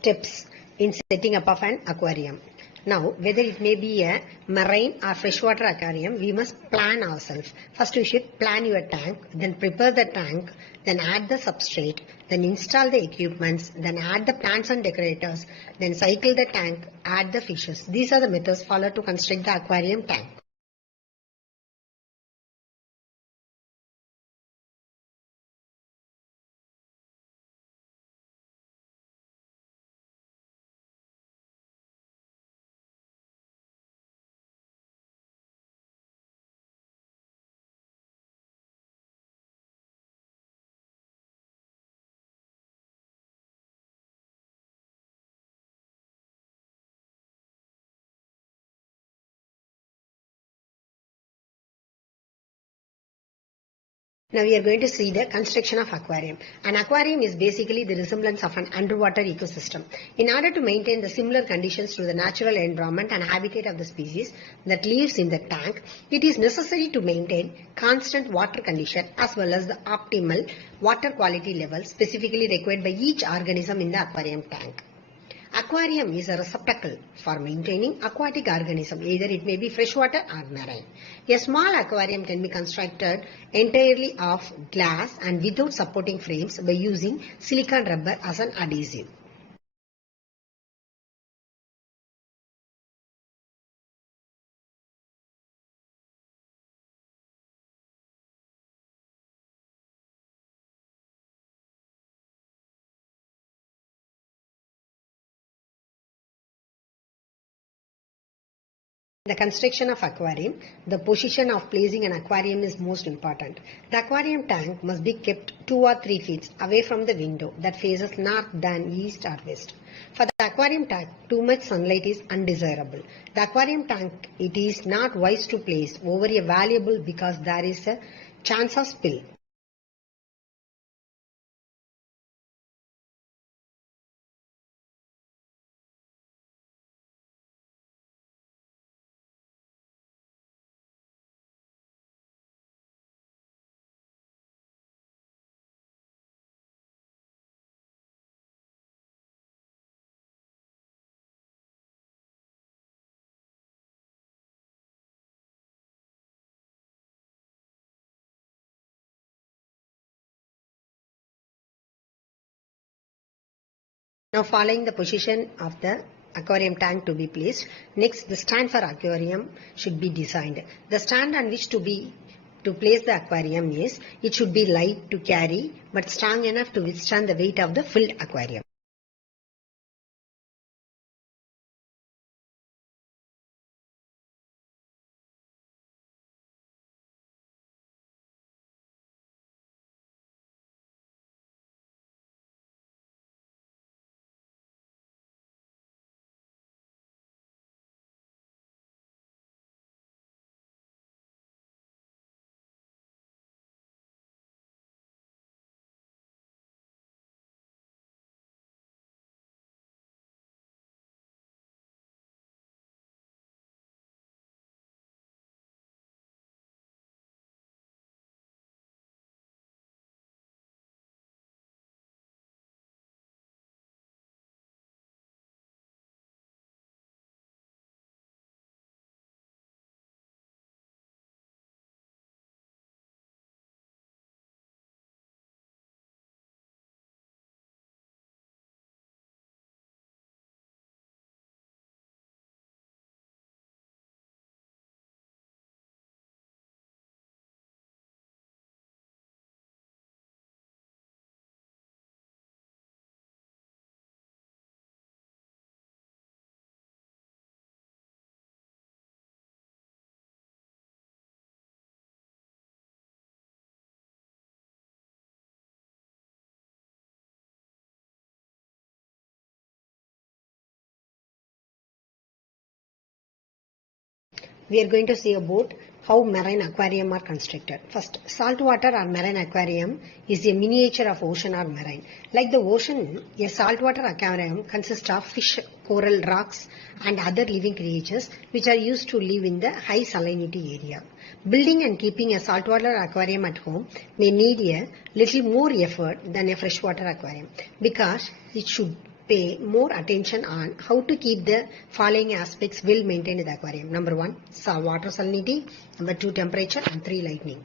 steps in setting up of an aquarium. Now, whether it may be a marine or freshwater aquarium, we must plan ourselves. First, you should plan your tank, then prepare the tank, then add the substrate, then install the equipments, then add the plants and decorators, then cycle the tank, add the fishes. These are the methods followed to construct the aquarium tank. Now we are going to see the construction of aquarium. An aquarium is basically the resemblance of an underwater ecosystem. In order to maintain the similar conditions to the natural environment and habitat of the species that lives in the tank, it is necessary to maintain constant water condition as well as the optimal water quality levels specifically required by each organism in the aquarium tank. Aquarium is a receptacle for maintaining aquatic organism, either it may be freshwater or marine. A small aquarium can be constructed entirely of glass and without supporting frames by using silicone rubber as an adhesive. The construction of aquarium, the position of placing an aquarium is most important. The aquarium tank must be kept 2 or 3 feet away from the window that faces north than east or west. For the aquarium tank, too much sunlight is undesirable. The aquarium tank, it is not wise to place over a valuable because there is a chance of spill. Now following the position of the aquarium tank to be placed, next the stand for aquarium should be designed. The stand on which to place the aquarium is, it should be light to carry but strong enough to withstand the weight of the filled aquarium. We are going to see about how marine aquarium are constructed. First, saltwater or marine aquarium is a miniature of ocean or marine. Like the ocean, a saltwater aquarium consists of fish, coral, rocks and other living creatures which are used to live in the high salinity area. Building and keeping a saltwater aquarium at home may need a little more effort than a freshwater aquarium because it should pay more attention on how to keep the following aspects well maintained in the aquarium. Number 1, water salinity. Number 2, temperature. And 3, lighting.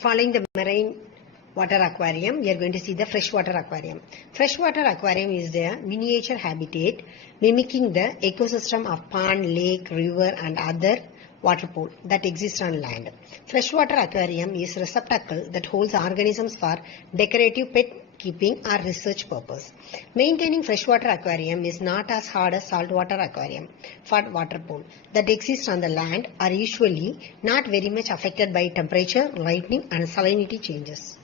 Following the marine water aquarium, we are going to see the freshwater aquarium. Freshwater aquarium is the miniature habitat mimicking the ecosystem of pond, lake, river and other water pool that exist on land. Freshwater aquarium is a receptacle that holds organisms for decorative pet keeping or research purpose. Maintaining freshwater aquarium is not as hard as saltwater aquarium for water pool that exist on the land are usually not very much affected by temperature, lighting and salinity changes.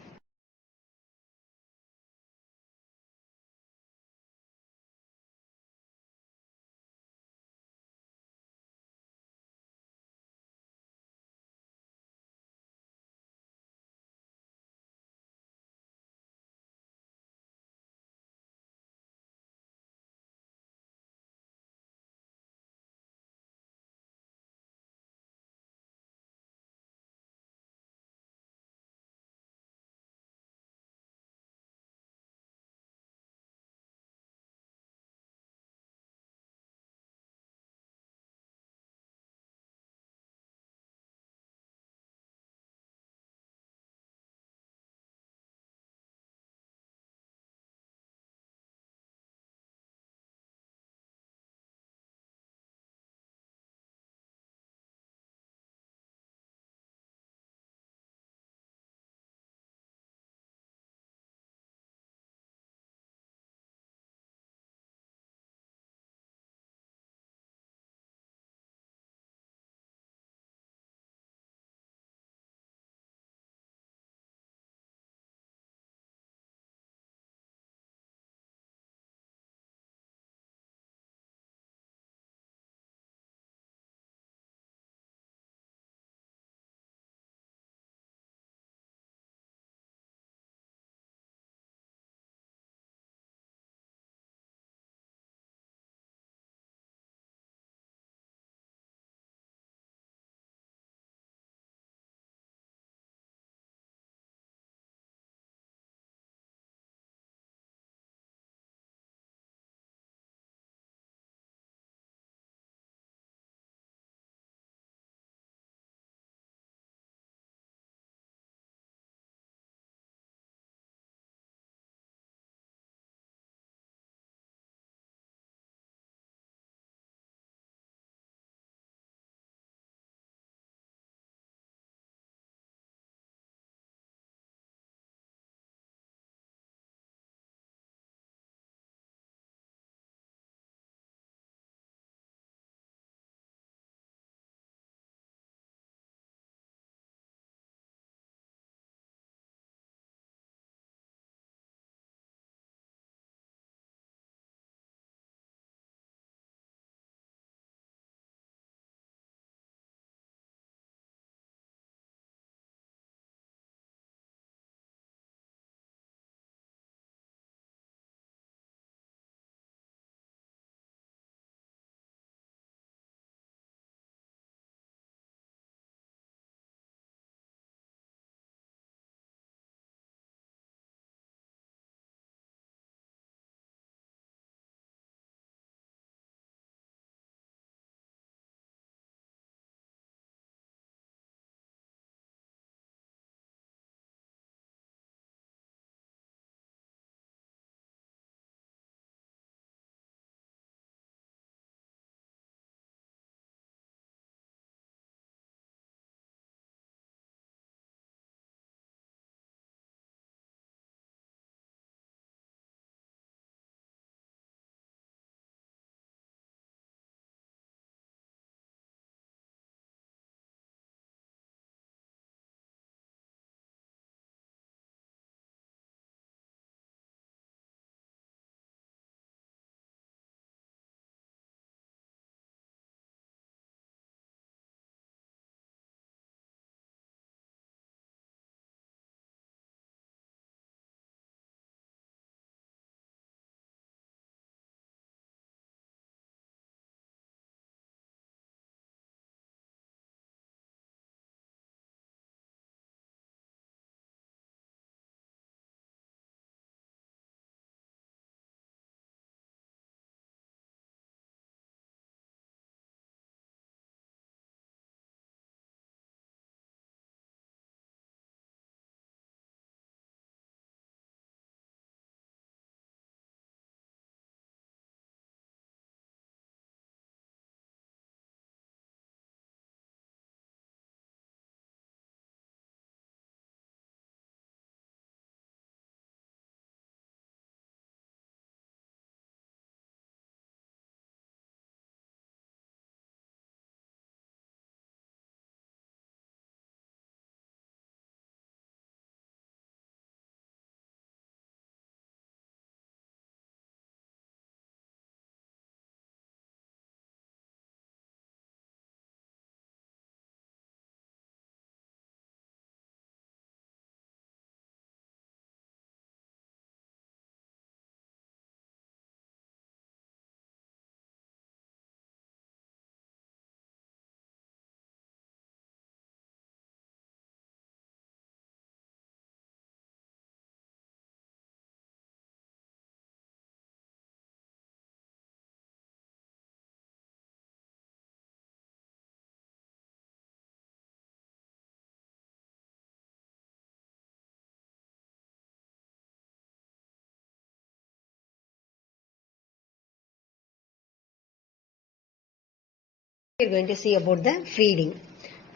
We are going to see about the feeding.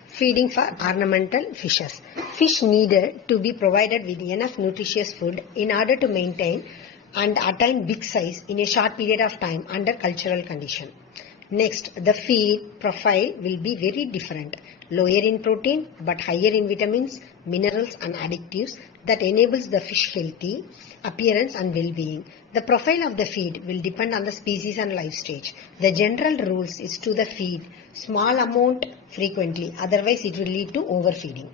Feeding for ornamental fishes. Fish needed to be provided with enough nutritious food in order to maintain and attain big size in a short period of time under cultural condition. Next, the feed profile will be very different. Lower in protein but higher in vitamins, minerals and additives that enables the fish healthy appearance and well-being. The profile of the feed will depend on the species and life stage. The general rules is to the feed small amount frequently, otherwise it will lead to overfeeding.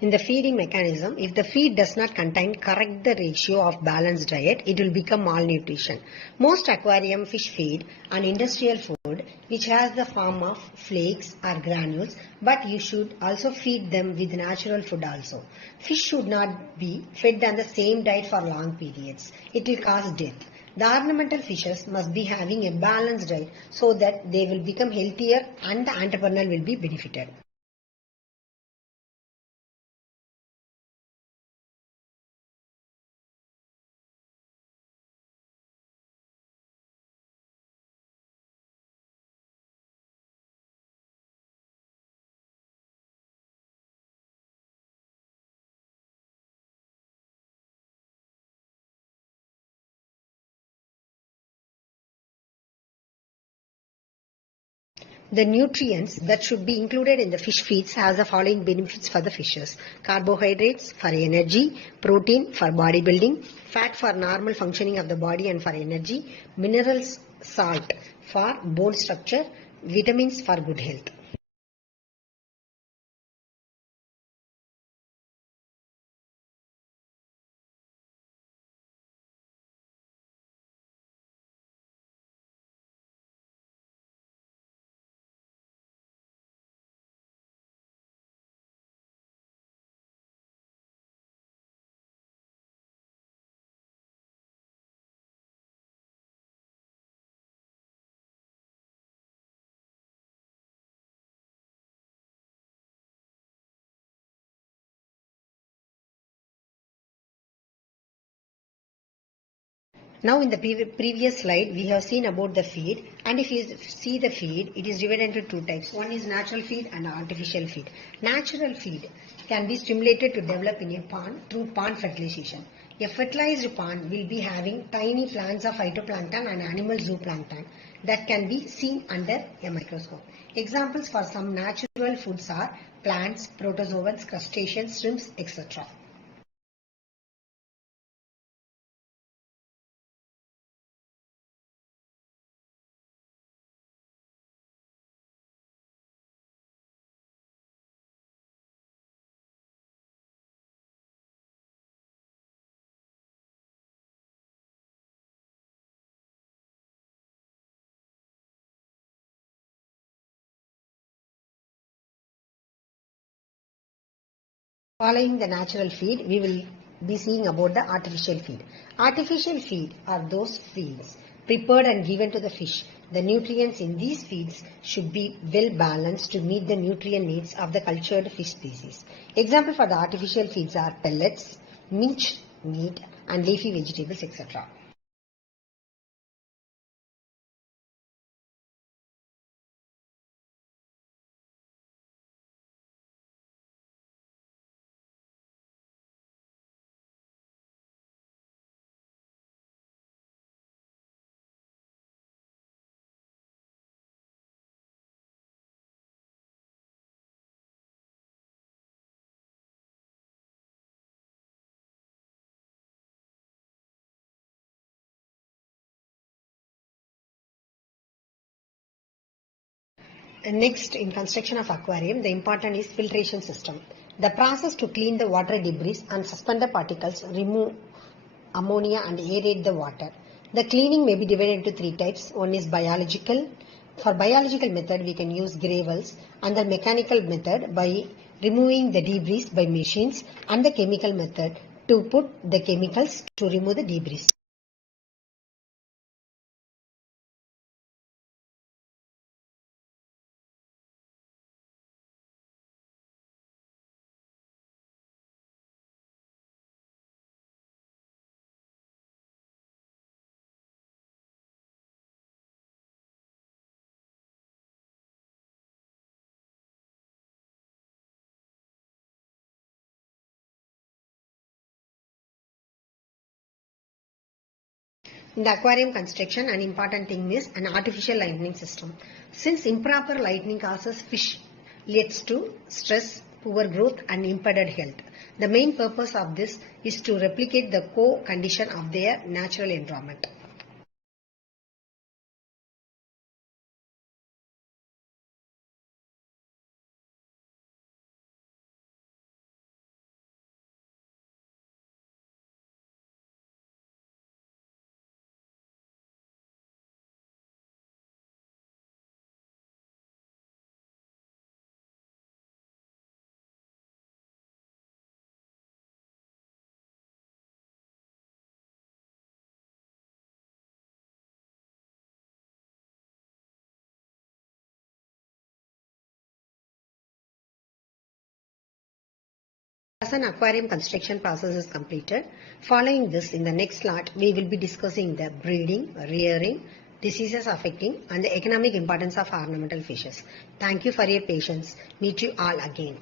In the feeding mechanism, if the feed does not contain correct the ratio of balanced diet, it will become malnutrition. Most aquarium fish feed on industrial food which has the form of flakes or granules, but you should also feed them with natural food also. Fish should not be fed on the same diet for long periods. It will cause death. The ornamental fishes must be having a balanced diet so that they will become healthier and the entrepreneur will be benefited. The nutrients that should be included in the fish feeds has the following benefits for the fishes. Carbohydrates for energy, protein for bodybuilding, fat for normal functioning of the body and for energy, minerals, salt for bone structure, vitamins for good health. Now in the previous slide we have seen about the feed, and if you see the feed, it is divided into two types. One is natural feed and artificial feed. Natural feed can be stimulated to develop in a pond through pond fertilization. A fertilized pond will be having tiny plants of phytoplankton and animal zooplankton that can be seen under a microscope. Examples for some natural foods are plants, protozoans, crustaceans, shrimps, etc. Following the natural feed, we will be seeing about the artificial feed. Artificial feed are those feeds prepared and given to the fish. The nutrients in these feeds should be well balanced to meet the nutrient needs of the cultured fish species. Example for the artificial feeds are pellets, minced meat and leafy vegetables, etc. Next, in construction of aquarium, the important is filtration system. The process to clean the water debris and suspended particles, remove ammonia and aerate the water. The cleaning may be divided into three types. One is biological. For biological method, we can use gravels, and the mechanical method by removing the debris by machines, and the chemical method to put the chemicals to remove the debris. In the aquarium construction, an important thing is an artificial lighting system. Since improper lighting causes fish leads to stress, poor growth and impaired health. The main purpose of this is to replicate the condition of their natural environment. As an aquarium construction process is completed, following this in the next slot, we will be discussing the breeding, rearing, diseases affecting and the economic importance of ornamental fishes. Thank you for your patience. Meet you all again.